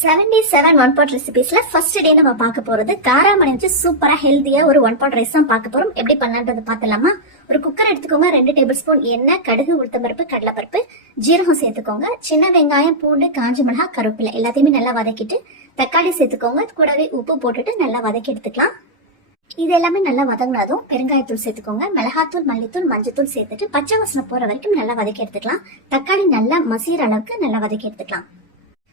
77 one pot ரெசிபிஸ்ல first day நம்ம பார்க்க போறது காராமணி வச்சு சூப்பரா ஹெல்தியா ஒரு ஒன் பாட் ரைஸ் தான் பார்க்க போறோம். எப்படி பண்ணலான்றது பார்த்தலாமா? ஒரு குக்கர் எடுத்துக்கோங்க. 2 டேபிள் ஸ்பூன் எண்ணெய், கடுகு, உளுத்தம்பருப்பு, கடலைப்பருப்பு, ஜீரகம் சேர்த்துக்கோங்க. சின்ன வெங்காயம், பூண்டு, காஞ்ச மிளகாய், கருவேப்பிலை எல்லாத்தையுமே நல்லா வதக்கிட்டு தக்காளி சேர்த்துக்கோங்க. கூடவே உப்பு போட்டுட்டு நல்லா வதக்கி எடுத்துக்கலாம். இது எல்லாமே நல்லா வதங்கினதும் பெருங்காயத்தூள் சேர்த்துக்கோங்க. மிளகாத்தூள், மல்லித்தூள், மஞ்சத்தூள் சேர்த்துட்டு பச்சை வாசனை போற வரைக்கும் நல்லா வதக்கி எடுத்துக்கலாம். தக்காளி நல்லா மசிகிற அளவுக்கு நல்லா வதக்கி எடுத்துக்கலாம்.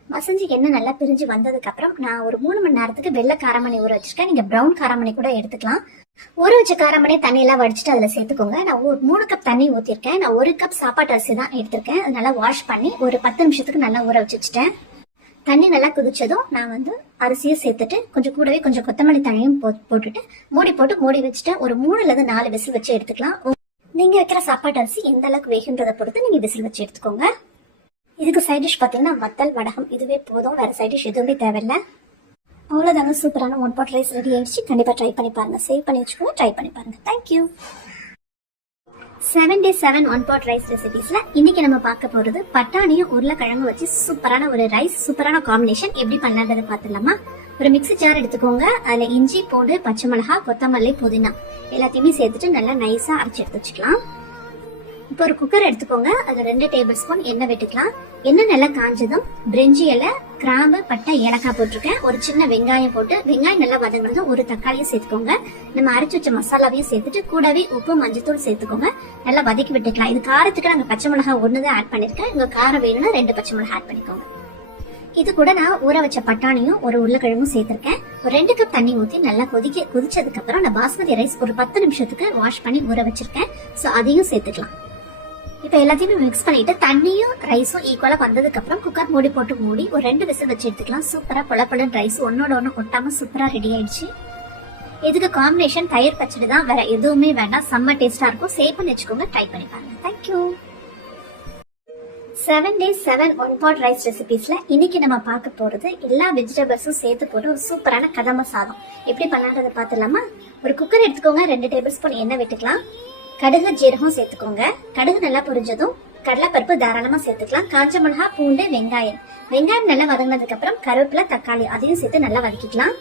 மசிஞ்சு எண்ணெய் நல்லா பிரிஞ்சு வந்ததுக்கு அப்புறம் நான் ஒரு 3 மணி நேரத்துக்கு வெள்ளை காராமணி ஊற வச்சிருக்கேன். நீங்க பிரவுன் காராமணி கூட எடுத்துக்கலாம். ஊற வச்ச காராமணி தண்ணி எல்லாம் வடிச்சிட்டு அதுல சேர்த்துக்கோங்க. நான் ஒரு 3 கப் தண்ணி ஊத்திருக்கேன். நான் 1 கப் சாப்பாட்டு அரிசி தான் எடுத்திருக்கேன். அது நல்லா வாஷ் பண்ணி ஒரு 10 நிமிஷத்துக்கு நல்லா ஊற வச்சுட்டேன். தண்ணி நல்லா குதிச்சதும் நான் அரிசியை சேர்த்துட்டு கூடவே கொஞ்சம் கொத்தமல்லி தண்ணியும் போட்டுட்டு மூடி வச்சுட்டேன். ஒரு 3 அல்லது 4 விசில் வச்சு எடுத்துக்கலாம். நீங்க வைக்கிற சாப்பாட்டு அரிசி எந்த அளவுக்கு வேகுன்றதை பொறுத்து நீங்க விசில் வச்சு எடுத்துக்கோங்க. இதுக்கு சைட் டிஷ் பார்த்தீங்கன்னா வத்தல், வடகம் இதுவே போதும். வேற சைட் டிஷ் எதுவுமே தேவையில்லை. அவ்வளோதாங்க, சூப்பரான ஒன் பாட் ரைஸ் ரெடி ஆயிடுச்சு. கண்டிப்பா ட்ரை பண்ணி பாருங்க. சேவ் பண்ணி வச்சுக்கோங்க. ட்ரை பண்ணி பாருங்க. தேங்க்யூ. 77 ஒன் பாட் ரைஸ் ரெசிபிஸ்ல இன்னைக்கு நம்ம பார்க்க போறது பட்டாணியும் உருளைக்கிழங்கு வச்சு சூப்பரான ஒரு ரைஸ். சூப்பரான காம்பினேஷன். எப்படி பண்ணலான்றதை பார்த்துடலாமா? ஒரு மிக்ஸி ஜார் எடுத்துக்கோங்க. அதுல இஞ்சி, பூண்டு, பச்சை மிளகாய், கொத்தமல்லி, புதினா எல்லாத்தையுமே சேர்த்துட்டு நல்லா நைஸா அரைச்சு எடுத்து வச்சுக்கலாம். இப்போ ஒரு குக்கர் எடுத்துக்கோங்க. அதுல 2 டேபிள் ஸ்பூன் எண்ணெய் விட்டுக்கலாம். எண்ணெய் நல்லா காஞ்சதும் பிரிஞ்சி இலை, கிராம்பு, பட்டை, ஏலக்காய் போட்டிருக்கேன். ஒரு சின்ன வெங்காயம் போட்டு வெங்காயம் நல்லா வதங்கினதும் ஒரு தக்காளியும் சேர்த்துக்கோங்க. நம்ம அரைச்சு வச்ச மசாலாவையும் சேர்த்துட்டு கூடவே உப்பு, மஞ்சத்தூள் சேர்த்துக்கோங்க. நல்லா வதக்கி விட்டுக்கலாம். இது காரத்துக்கு நாங்க பச்சை மிளகாய் 1 தான் ஆட் பண்ணிருக்கேன். உங்க காரம் வேணும்னா 2 பச்சை மிளகாய் ஆட் பண்ணிக்கோங்க. இது கூட நான் ஊற வச்ச பட்டாணியும் ஒரு உருளைக்கிழங்கும் சேர்த்திருக்கேன். ஒரு 2 கப் தண்ணி ஊத்தி நல்லா கொதிச்சதுக்கு அப்புறம் நான் பாஸ்மதி ரைஸ் ஒரு 10 நிமிஷத்துக்கு வாஷ் பண்ணி ஊற வச்சிருக்கேன். சோ அதையும் சேர்த்துக்கலாம். இப்ப எல்லாத்தையுமே மிக்ஸ் பண்ணிட்டு தண்ணியும் ரைஸும் ஈக்குவலா வந்ததுக்கு அப்புறம் குக்கர் மூடி போட்டு ஒரு 2 விசில் வச்சு எடுத்துக்கலாம். சூப்பரா பொலப்பொலன்னு ரைஸ் ஒன்னோட ஒண்ணு ஒட்டாம சூப்பரா ரெடி ஆயிடுச்சு. இதுக்கு காம்பினேஷன் தயிர் பச்சடி தான், வேற எதுவுமே வேண்டாம். செம்ம டேஸ்டா இருக்கும். சேவ் பண்ணி வச்சுக்கோங்க. ட்ரை பண்ணி பாருங்க. தேங்க்யூ. 7 ஒன் பாட் ரைஸ் ரெசிபிஸ்ல இன்னைக்கு நம்ம பார்க்க போறது எல்லா வெஜிடபிள்ஸும் சேர்த்து போட்டு ஒரு சூப்பரான கதம்ப சாதம். எப்படி பண்ணலான்றதை பார்த்துலாமா? ஒரு குக்கர் எடுத்துக்கோங்க. 2 டேபிள் ஸ்பூன் எண்ணெய் விட்டுக்கலாம். கடுகு, ஜீரகம் சேர்த்துக்கோங்க. கடுகு நல்லா பொரிஞ்சதும் கடலைப்பருப்பு தாராளமா சேர்த்துக்கலாம். காஞ்ச மிளகாய், பூண்டு, வெங்காயம் நல்லா வதங்கினதுக்கு அப்புறம் கருவேப்பிலை, தக்காளி அதையும் சேர்த்து நல்லா வதக்கிக்கலாம்.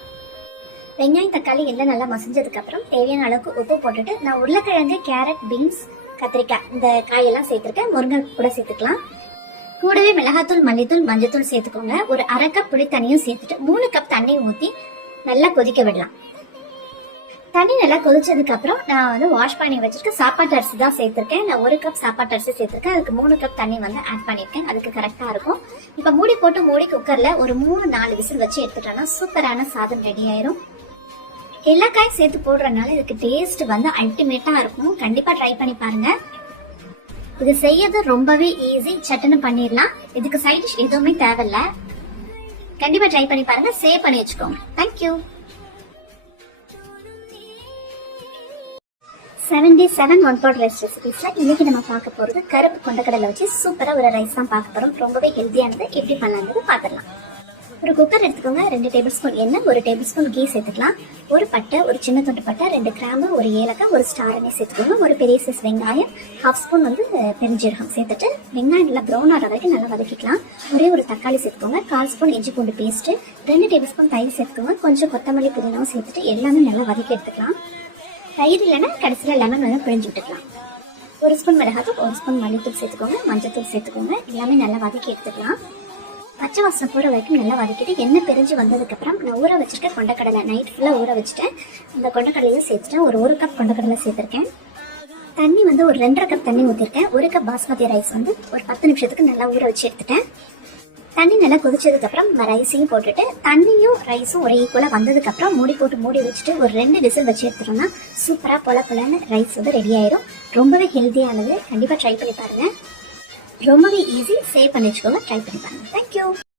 வெங்காயம், தக்காளி எல்லாம் நல்லா மசிஞ்சதுக்கு அப்புறம் தேவையான அளவுக்கு உப்பு போட்டுட்டு நான் உருளைக்கிழங்கு, கேரட், பீன்ஸ், கத்திரிக்காய் இந்த காயெல்லாம் சேர்த்திருக்கேன். முருங்கை கூட சேர்த்துக்கலாம். கூடவே மிளகாத்தூள், மல்லித்தூள், மஞ்சத்தூள் சேர்த்துக்கோங்க. ஒரு 1/2 கப் புளி தண்ணியும் சேர்த்துட்டு 3 கப் தண்ணி ஊத்தி நல்லா கொதிக்க விடலாம். தண்ணி நல்லா கொதிச்சதுக்கு அப்புறம் நான் வாஷ் பண்ணி வச்சிருக்க சாப்பாட்டு அரிசி தான் சேர்த்திருக்கேன். நான் 1 கப் சாப்பாட்டு அரிசி சேர்த்திருக்கேன். அதுக்கு 3 கப் தண்ணி ஆட் பண்ணிருக்கேன். அதுக்கு கரெக்டா இருக்கும். இப்ப மூடி குக்கர்ல ஒரு 3-4 விசில் வச்சு எடுத்துட்டோம்னா சூப்பரான சாதம் ரெடி ஆயிரும். எல்லா காயும் சேர்த்து போடுறதுனால இதுக்கு டேஸ்ட் அல்டிமேட்டா இருக்கும். கண்டிப்பா ட்ரை பண்ணி பாருங்க. இது செய்யறது ரொம்பவே ஈஸி. சட்டுன்னு பண்ணிடலாம். இதுக்கு சைட் டிஷ் எதுவுமே தேவையில்ல. கண்டிப்பா ட்ரை பண்ணி பாருங்க. சேவ் பண்ணி வச்சுக்கோங்க. தேங்க்யூ. 77 ஒன் பாட் ரைஸ் ரெசிபிஸ்ல இன்னைக்கு நம்ம பார்க்க போறது கருப்பு கொண்டக்கடலை வச்சு சூப்பரா ஒரு ரைஸ் தான் பார்க்க போறோம். ரொம்பவே ஹெல்தியானது. எப்படி பண்ணலாம்னு பாத்துடலாம். ஒரு குக்கர் எடுத்துக்கோங்க. 2 டேபிள் ஸ்பூன் எண்ணெய், 1 டேபிள் ஸ்பூன் கீ சேர்த்துக்கலாம். ஒரு பட்டை, ஒரு சின்ன துண்டு பட்டை, 2 கிராம்பு, ஒரு ஏலக்காய், ஒரு ஸ்டார் அனீஸ் சேர்த்துக்கோங்க. ஒரு பெரிய சைஸ் வெங்காயம், 1/2 ஸ்பூன் பெருஞ்சீரகம் சேர்த்துட்டு வெங்காயம் நல்லா ப்ரௌன் ஆகிற வரைக்கும் நல்லா வதக்கிக்கலாம். ஒரே ஒரு தக்காளி சேர்த்துக்கோங்க. 1/4 ஸ்பூன் இஞ்சி பூண்டு பேஸ்ட், 2 டேபிள் ஸ்பூன் தயிர் சேர்த்துக்கோங்க. கொஞ்சம் கொத்தமல்லி, புதினாவும் சேர்த்துட்டு எல்லாமே நல்லா வதக்கி எடுத்துக்கலாம். தயிர் இல்லைன்னா கடைசியில் லெமன் பிழிஞ்சு விட்டுக்கலாம். 1 ஸ்பூன் மிளகாத்தூள், 1 ஸ்பூன் மல்லித்தூள் சேர்த்துக்கோங்க. மஞ்சத்தூள் சேர்த்துக்கோங்க. எல்லாமே நல்லா வதக்கி எடுத்துக்கலாம். பச்சை வாசனை போற வரைக்கும் நல்லா வதக்கிட்டு எண்ணெய் பிரிஞ்சு வந்ததுக்கு அப்புறம் நான் ஊற வச்சிருக்க கொண்டக்கடலை நைட் ஃபுல்லா ஊற வச்சுட்டேன். அந்த கொண்டக்கடலையும் சேர்த்துட்டேன். ஒரு 1 கப் கொண்டக்கடலை சேர்த்திருக்கேன். தண்ணி ஒரு 2.5 கப் தண்ணி ஊத்திருக்கேன். 1 கப் பாஸ்மதி ரைஸ் ஒரு 10 நிமிஷத்துக்கு நல்லா ஊற வச்சு எடுத்துட்டேன். தண்ணி நல்லா கொதிச்சதுக்கு அப்புறம் ரைஸையும் போட்டுட்டு தண்ணியும் ரைஸும் ஒரே ஈக்குவலா வந்ததுக்கு அப்புறம் மூடி வச்சுட்டு ஒரு 2 விசில் வச்சு எடுத்துட்டோம்னா சூப்பரா பொலன்னு ரைஸ் ரெடி ஆயிரும். ரொம்பவே ஹெல்தியானது. கண்டிப்பா ட்ரை பண்ணி பாருங்க. ரொம்பவே ஈஸி. சேவ் பண்ணி வச்சுக்கோங்க. ட்ரை பண்ணி பாருங்க. தேங்க்யூ.